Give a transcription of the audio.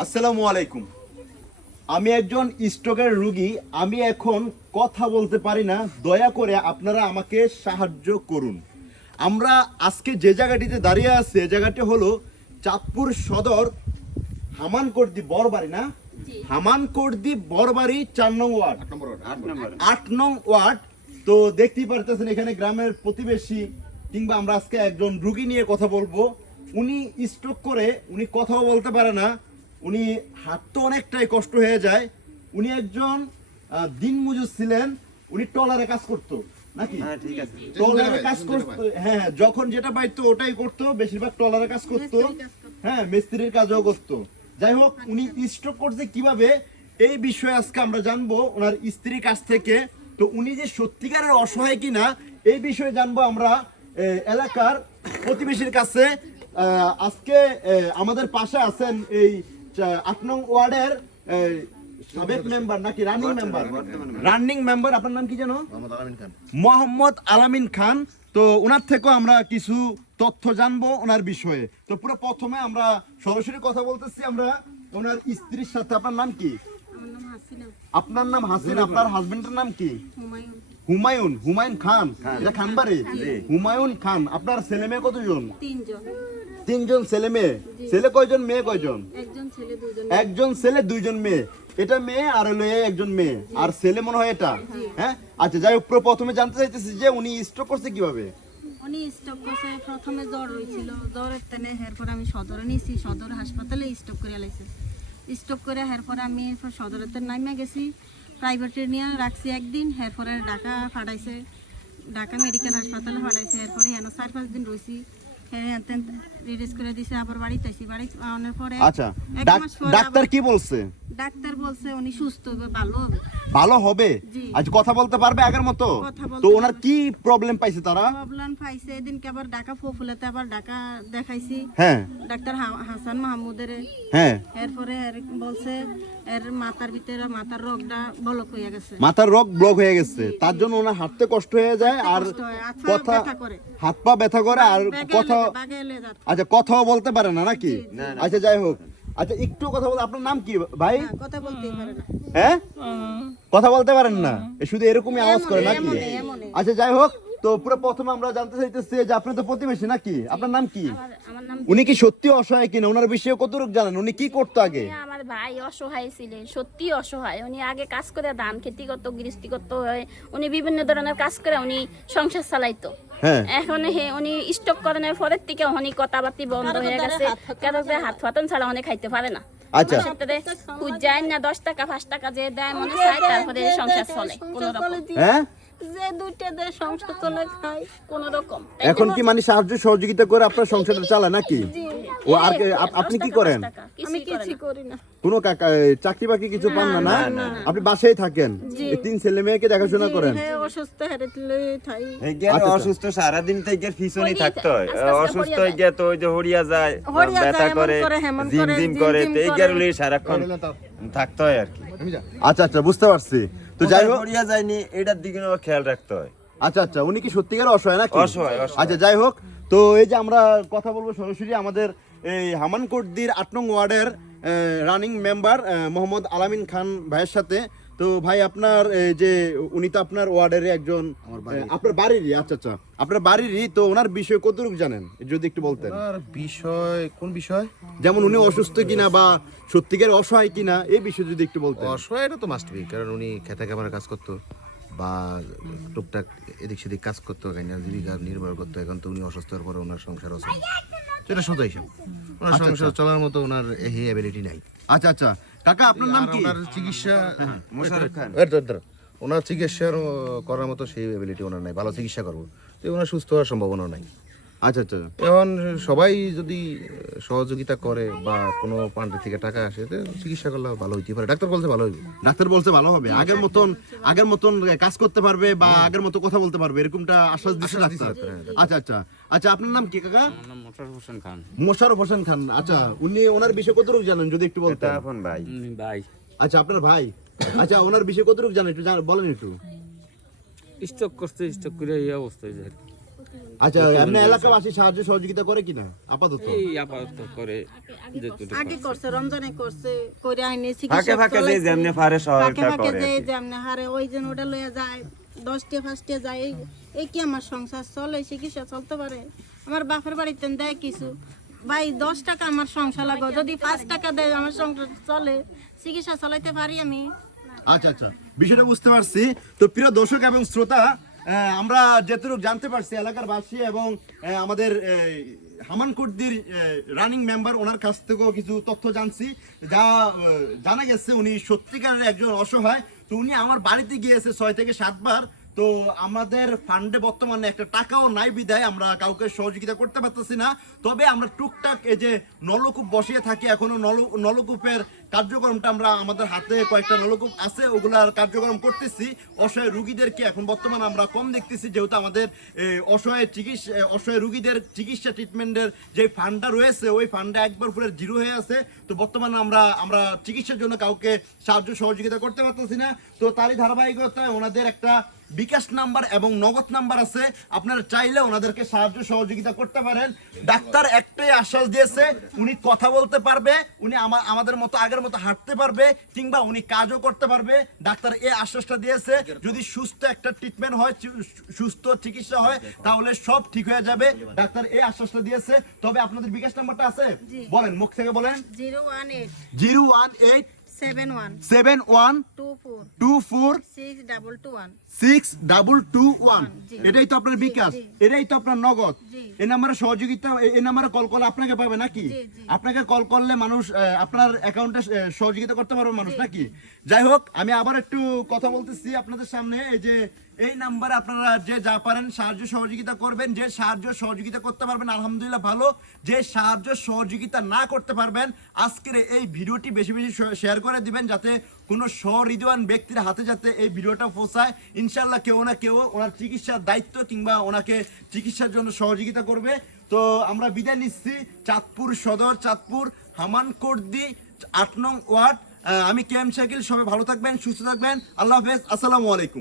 আসসালামু আলাইকুম। আমি একজন স্ট্রোকের রুগী আমি এখন কথা বলতে পারি না। দয়া করে আপনারা আমাকে সাহায্য করুন। আমরা আজকে যে জায়গাটিতে দাঁড়িয়ে আছি এই জায়গাটি হলো চাঁদপুর সদর হামানকর্দি বড়বাড়ি না? হামানকর্দি বড়বাড়ি চার নং ওয়ার্ড। আট নং ওয়ার্ড। তো দেখতেই পারতেছেন এখানে গ্রামের প্রতিবেশী কিংবা আমরা আজকে একজন রুগী নিয়ে কথা বলব। উনি স্ট্রোক করে উনি কথাও বলতে পারে না। উনি হাঁটতে অনেকটাই কষ্ট হয়ে যায়। উনি একজন দিন দিনমজুর ছিলেন উনি টলারে কাজ করতো নাকি? হ্যাঁ ঠিক আছে। টলারে কাজ করতো হ্যাঁ যখন যেটা পাইতো ওটাই করতো বেশিরভাগ টলারে কাজ করতো। হ্যাঁ মিস্ত্রির কাজও করতো। যাই হোক উনি স্ট্রোক করছে কীভাবে এই বিষয়ে আজকে আমরা জানব ওনার স্ত্রীর কাছ থেকে। তো উনি যে সত্যিকারের অসহায় কিনা এই বিষয়ে জানব আমরা এলাকার প্রতিবেশীর কাছে। আহ, আজকে আমাদের পাশে আছেন এই আট নং ওয়ার্ডের সাবেক মেম্বার নাকি রানিং মেম্বার রানিং মেম্বার আপনার নাম কি জানো মোহাম্মদ আলামিন খান। তো ওনার থেকেও আমরা কিছু তথ্য জানব ওনার বিষয়ে। তো পুরো প্রথমে আমরা সরাসরি কথা বলতেছি আমরা ওনার স্ত্রীর সাথে। আপনার নাম কি? আমার নাম হাসিনা। আপনার নাম হাসিন আপনার হাজবেন্ডের নাম কি? হুমায়ুন। হুমায়ুন হুমায়ুন খান। এটা খানবাড়ি? হুমায়ুন খান আপনার ছেলে মেয়ে কতজন? তিনজন। তিনজন ছেলে মেয়ে। ছেলে কয়জন মেয়ে কয়জন? একজন ছেলে একজন ছেলে দুইজন মেয়ে। এটা মেয়ে আর হলো একজন মেয়ে। আর ছেলে মনে হয় এটা? হ্যাঁ? আচ্ছা যাই হোক প্রথমে জানতে চাইতেছি যে উনি স্ট্রোক করছে কীভাবে? উনি স্টক করছে প্রথমে জ্বর হয়েছিল। জ্বরের তেনে এরপর আমি সদরে নিয়েছি সদর হাসপাতালে স্টক করে আলাইছে স্টক করে এরপর আমি সদরেতে নামিয়ে গেছি প্রাইভেটে নিয়ে রাখছি একদিন এরপরে ঢাকা ফাটাইছে। ঢাকা মেডিকেল হাসপাতালে ফাটাইছে এরপরে এনে চার পাঁচ দিন রয়েছি রিলিজ করে দিছে আবার বাড়িতে আইছি। বাড়ি আনার পরে আচ্ছা পরে ডাক্তার কি বলছে? ডাক্তার বলছে উনি সুস্থ হবে ভালো হবে। ভালো হবে? আজ কথা বলতে পারবে আগের মতো? তো ওনার কি প্রবলেম পাইছে তারা? প্রবলেম পাইছে এদিনকে আবার ঢাকা ফফুলাতে আবার ঢাকা দেখাইছি। হ্যাঁ। ডাক্তার হাসান মাহমুদের। হ্যাঁ। এরপরে এর বলছে এর মাথার ভিতরে মাথার রোগটা বলক হয়ে গেছে। মাথার রোগ ব্লক হয়ে গেছে। তার জন্য ওনার হাঁটতে কষ্ট হয়ে যায় আর হাত পা কথা ব্যথা করে। হাত পা ব্যথা করে আর কথা। আচ্ছা কথাও বলতে পারে না নাকি? আচ্ছা যাই হোক। আচ্ছা একটু কথা বল আপনার নাম কি ভাই? হ্যাঁ, কথা না। হ্যাঁ? কথা বলতে পারেন না? শুধু এরকমই আওয়াজ করে নাকি। আচ্ছা যাই হোক তো পুরো প্রথমে আমরা জানতে চাইতেছি যে আপনি তো প্রতিবেশী নাকি? আপনার নাম কি? আমার- আমার নাম উনি কি সত্যি অসহায় কিনা? ওনার বিষয়ে কতটুকু জানেন? উনি কি করতো আগে? আমার ভাই অসহায় ছিলেন সত্যি অসহায়। উনি আগে কাজ করে ধান খেতি করতো গৃহস্থী করতো হয় উনি বিভিন্ন ধরনের কাজ করে উনি সংসার চালাইতো। এখন হে উনি স্টক করানোর পরের থেকে উনি কথাবার্তি বন্ধ হয়ে গেছে। কারও হাত ফাতন ছাড়া উনি খাইতে পারে না। আচ্ছা। সাথে যায় না দশ টাকা পাঁচ টাকা যে দেয় মনে চায় তারপরে সংসার চলে কোনো রকম। হ্যাঁ? যে দুইটা দেয় সংসার চলে খায়। কোনো রকম। এখন কি মানে সাহায্য সহযোগিতা করে আপনার সংসারটা চালায় নাকি? ও আর আপনি কি করেন? আমি কিছু করি না। কোনো চাকরি বাকরি কিছু পান না না? আপনি বাসায় থাকেন। তিন ছেলে মেয়েকে দেখাশোনা করেন। হ্যাঁ অসুস্থ হেরে আচ্ছা, আচ্ছা। অসুস্থ সারাদিন গিয়ে পিছনেই থাকতে হয়। অসুস্থ হয়ে গিয়ে তো ওই যে হরিয়া যায় ব্যথা করে করে, জিম জিম করে তো এই। গেরুলি সারাক্ষণ থাকতে হয় আর কি। আচ্ছা আচ্ছা বুঝতে পারছি। তো যাই হোক হরিয়া যায়নি এটার দিকে খেয়াল রাখতে হয়। আচ্ছা আচ্ছা উনি কি সত্যিকার অসহায় নাকি? অসহায়, অসহায়। আচ্ছা যাই হোক তো এই যে আমরা কথা বলব সরাসরি আমাদের এই হামানকোটদির আট নং ওয়ার্ডের রানিং মেম্বার মোহাম্মদ আলামিন খান ভাইয়ের সাথে। তো ভাই আপনার যে উনি তো আপনার ওয়ার্ডের একজন আপনার বাড়িরই আচ্ছা আচ্ছা। আপনার বাড়িরই তো ওনার বিষয়ে কতটুকু জানেন? যদি একটু বলতেন। বিষয় কোন বিষয়? যেমন উনি অসুস্থ কিনা বা সত্যিকার অসহায় কিনা এই বিষয়ে যদি একটু বলতেন। অসহায় এটা তো মাস্ট বি কারণ উনি খেতে খামারে কাজ করতো বা টুকটাক এদিক সেদিক কাজ করতো জীবিকা নির্ভর করতো এখন তো উনি অসুস্থ হওয়ার পরে ওনার সংসার আছে। সেটা সত্য হিসাব ওনার সংসার চলার মতো ওনার এই অ্যাবিলিটি নাই। আচ্ছা আচ্ছা। কাকা আপনার নাম কি? ওনার চিকিৎসা মোশাররফ খান। এই ধর, ধর। ওনার চিকিৎসা করার মতো সেই অ্যাবিলিটি ওনার নাই। ভালো চিকিৎসা করব। তো ওনার সুস্থ হওয়ার সম্ভাবনা নাই। আচ্ছা আচ্ছা। এখন সবাই যদি সহযোগিতা করে বা কোনো পান্ডের থেকে টাকা আসে তো চিকিৎসা করলে ভালো হইতে পারে। ডাক্তার বলছে ভালো হইবে। ডাক্তার বলছে ভালো হবে। আগের মতন আগের মতন কাজ করতে পারবে বা আগের মতো কথা বলতে পারবে এরকমটা আশ্বাস দিচ্ছে ডাক্তার। আচ্ছা আচ্ছা। আচ্ছা আপনার নাম কি কাকা? মোশারফ হোসেন খান। মোশারফ হোসেন খান। আচ্ছা উনি ওনার বিষয়ে কতটুকু জানেন যদি একটু এটা বলতেন আপন ভাই ভাই। আচ্ছা আপনার ভাই। আচ্ছা ওনার বিষয়ে কতটুকু জানেন একটু বলেন একটু। স্টক করতে স্টক করে এই অবস্থা হয়েছে। আচ্ছা এমনি এলাকাবাসী সাহায্য সহযোগিতা করে কিনা? আপাতত। এই আপাতত করে আগে করছে রমজানে করছে করে আইনে চিকিৎসা ফাঁকে যে যেমনে পারে সহায়তা করে যে। যেমনে হারে ওই যে ওটা লয়ে যায় দশটা যায় এই কি আমার সংসার চলে চিকিৎসা চলতে পারে? আমার বাপের বাড়িতে দেয় কিছু। ভাই দশ টাকা আমার সংসার লাগবে যদি পাঁচ টাকা দেয় আমার সংসার চলে চিকিৎসা চালাইতে পারি আমি? আচ্ছা আচ্ছা। বিষয়টা বুঝতে পারছি। তো প্রিয় দর্শক এবং শ্রোতা আমরা যেতুরুক জানতে পারছি এলাকার বাসী এবং আমাদের হামানকুর্দির রানিং মেম্বার ওনার কাছ থেকেও কিছু তথ্য জানছি। যা জানা গেছে উনি সত্যিকারের একজন অসহায়। তো উনি আমার বাড়িতে গিয়েছে ছয় থেকে সাতবার। তো আমাদের ফান্ডে বর্তমানে একটা টাকাও নাই বিদায় আমরা কাউকে সহযোগিতা করতে পারতেছি না। তবে আমরা টুকটাক এই যে নলকূপ বসিয়ে থাকি, এখনও নল- নলকূপের কার্যক্রমটা আমরা আমাদের হাতে কয়েকটা নলকূপ আছে, ওগুলার কার্যক্রম করতেছি। অসহায় রুগীদেরকে এখন বর্তমানে আমরা কম দেখতেছি, যেহেতু আমাদের অসহায় চিকিৎসা অসহায় রুগীদের চিকিৎসা ট্রিটমেন্টের যে ফান্ডটা রয়েছে, ওই ফান্ডটা একবার পুরো জিরো হয়ে আছে। তো বর্তমানে আমরা আমরা চিকিৎসার জন্য কাউকে সাহায্য সহযোগিতা করতে পারতেছি না। তো তারই ধারাবাহিকতায় ওনাদের একটা বিকাশ নাম্বার এবং নগদ নাম্বার আছে। আপনারা চাইলে ওনাদেরকে সাহায্য সহযোগিতা করতে পারেন। ডাক্তার একটাই আশ্বাস দিয়েছে উনি কথা বলতে পারবে উনি আমা- আমাদের মতো আগের মতো হাঁটতে পারবে কিংবা উনি কাজও করতে পারবে। ডাক্তার এই আশ্বাসটা দিয়েছে যদি সুস্থ একটা ট্রিটমেন্ট হয় সুস্থ চিকিৎসা হয় তাহলে সব ঠিক হয়ে যাবে। ডাক্তার এই আশ্বাসটা দিয়েছে। তবে আপনাদের বিকাশ নাম্বারটা আছে? বলেন মুখ থেকে বলেন। Zero one eight. Zero one eight seven one. Seven one two four. Two four six double two one. Six double two one. এটাই তো আপনার বিকাশ। এটাই তো আপনার নগদ। এই নাম্বারে সহযোগিতা এই নাম্বারে কল করলে আপনাকে পাবে নাকি। আপনাকে কল করলে মানুষ আপনার অ্যাকাউন্টে সহযোগিতা করতে পারবে মানুষ নাকি? যাই হোক আমি আবার একটু কথা বলতেছি আপনাদের সামনে। এই যে এই নাম্বারে আপনারা যে যা পারেন সাহায্য সহযোগিতা করবেন, যে সাহায্য সহযোগিতা করতে পারবেন, আলহামদুলিল্লাহ ভালো। যে সাহায্য সহযোগিতা না করতে পারবেন, আজকের এই ভিডিওটি বেশি বেশি শেয়ার করে দিবেন, যাতে কোনো সহৃদয়বান ব্যক্তির হাতে যাতে এই ভিডিওটা পৌঁছায় ইনশাল্লাহ কেউ না কেউ ওনার চিকিৎসার দায়িত্ব কিংবা ওনাকে চিকিৎসার জন্য সহযোগিতা করবে। তো আমরা বিদায় নিচ্ছি, চাঁদপুর সদর, চাঁদপুর হামানকর্দি, আট নং ওয়ার্ড। আমি কে এম শাকিল, সবাই ভালো থাকবেন, সুস্থ থাকবেন। আল্লাহ হাফেজ, আসসালামু আলাইকুম।